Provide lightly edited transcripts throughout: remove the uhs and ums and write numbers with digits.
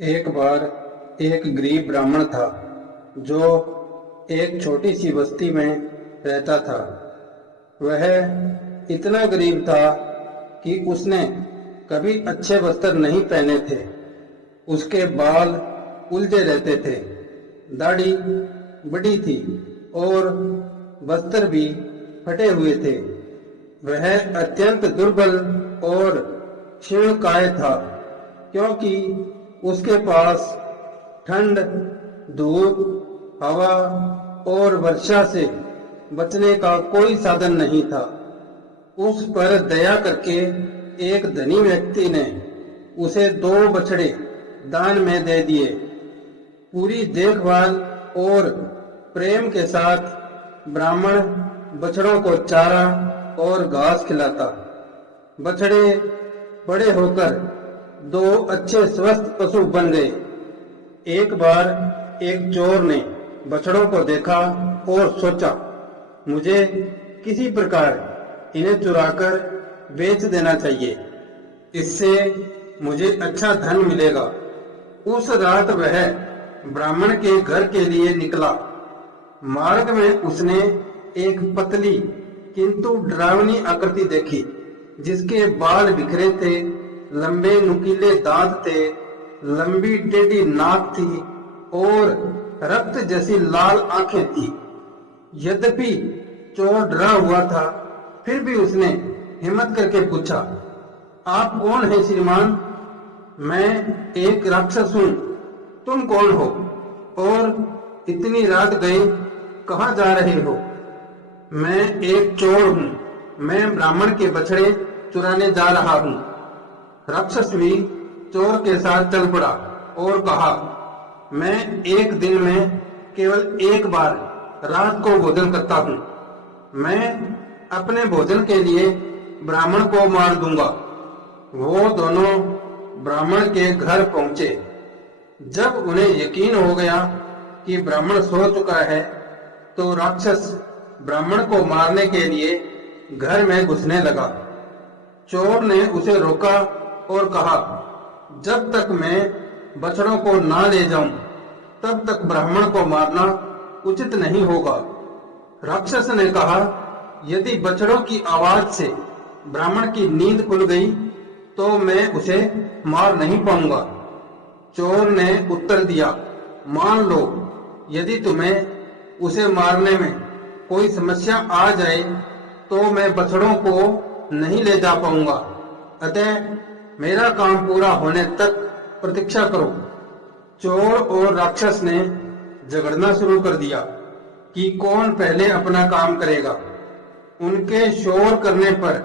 एक बार एक गरीब ब्राह्मण था जो एक छोटी सी बस्ती में रहता था। वह इतना गरीब था कि उसने कभी अच्छे वस्त्र नहीं पहने थे। उसके बाल उलझे रहते थे, दाढ़ी बड़ी थी और वस्त्र भी फटे हुए थे। वह अत्यंत दुर्बल और क्षीणकाय था, क्योंकि उसके पास ठंड, धूप, हवा और वर्षा से बचने का कोई साधन नहीं था। उस पर दया करके एक धनी व्यक्ति ने उसे 2 बछड़े दान में दे दिए। पूरी देखभाल और प्रेम के साथ ब्राह्मण बछड़ों को चारा और घास खिलाता। बछड़े बड़े होकर 2 अच्छे स्वस्थ पशु बन गए। एक बार एक चोर ने बछड़ों को देखा और सोचा, मुझे किसी प्रकार इन्हें चुराकर बेच देना चाहिए, इससे मुझे अच्छा धन मिलेगा। उस रात वह ब्राह्मण के घर के लिए निकला। मार्ग में उसने एक पतली किंतु डरावनी आकृति देखी, जिसके बाल बिखरे थे, लंबे नुकीले दांत थे, लंबी टेढ़ी नाक थी और रक्त जैसी लाल आंखें थी। यद्यपि चोर डरा हुआ था, फिर भी उसने हिम्मत करके पूछा, आप कौन हैं श्रीमान? मैं एक राक्षस हूँ। तुम कौन हो और इतनी रात गए कहाँ जा रहे हो? मैं एक चोर हूँ। मैं ब्राह्मण के बछड़े चुराने जा रहा हूँ। राक्षस भी चोर के साथ चल पड़ा और कहा, मैं एक दिन में केवल एक बार रात को भोजन करता हूँ। मैं अपने भोजन के लिए ब्राह्मण को मार दूंगा। वो दोनों ब्राह्मण के घर पहुंचे। जब उन्हें यकीन हो गया कि ब्राह्मण सो चुका है, तो राक्षस ब्राह्मण को मारने के लिए घर में घुसने लगा। चोर ने उसे रोका और कहा, जब तक मैं बछड़ों को ना ले जाऊं, तब तक ब्राह्मण को मारना उचित नहीं होगा। राक्षस ने कहा, यदि बछड़ों की आवाज से ब्राह्मण की नींद खुल गई तो मैं उसे मार नहीं पाऊंगा। चोर ने उत्तर दिया, मान लो यदि तुम्हें उसे मारने में कोई समस्या आ जाए तो मैं बछड़ों को नहीं ले जा पाऊंगा। अतः मेरा काम पूरा होने तक प्रतीक्षा करो। चोर और राक्षस ने झगड़ना शुरू कर दिया कि कौन पहले अपना काम करेगा। उनके शोर करने पर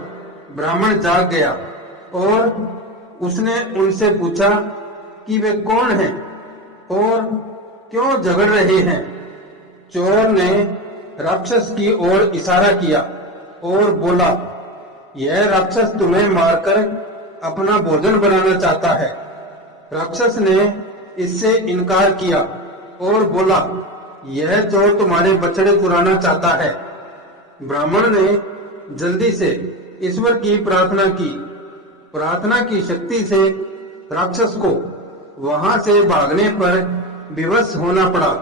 ब्राह्मण जाग गया और उसने उनसे पूछा कि वे कौन हैं और क्यों झगड़ रहे हैं। चोर ने राक्षस की ओर इशारा किया और बोला, यह राक्षस तुम्हें मारकर अपना भोजन बनाना चाहता है। राक्षस ने इससे इनकार किया और बोला, यह चोर तुम्हारे बछड़े चुराना चाहता है। ब्राह्मण ने जल्दी से ईश्वर की प्रार्थना की। प्रार्थना की शक्ति से राक्षस को वहां से भागने पर विवश होना पड़ा।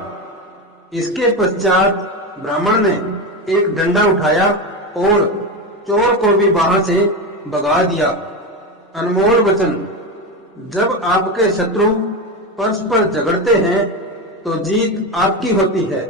इसके पश्चात ब्राह्मण ने एक डंडा उठाया और चोर को भी वहां से भगा दिया। अनमोल वचन, जब आपके शत्रु परस्पर झगड़ते हैं तो जीत आपकी होती है।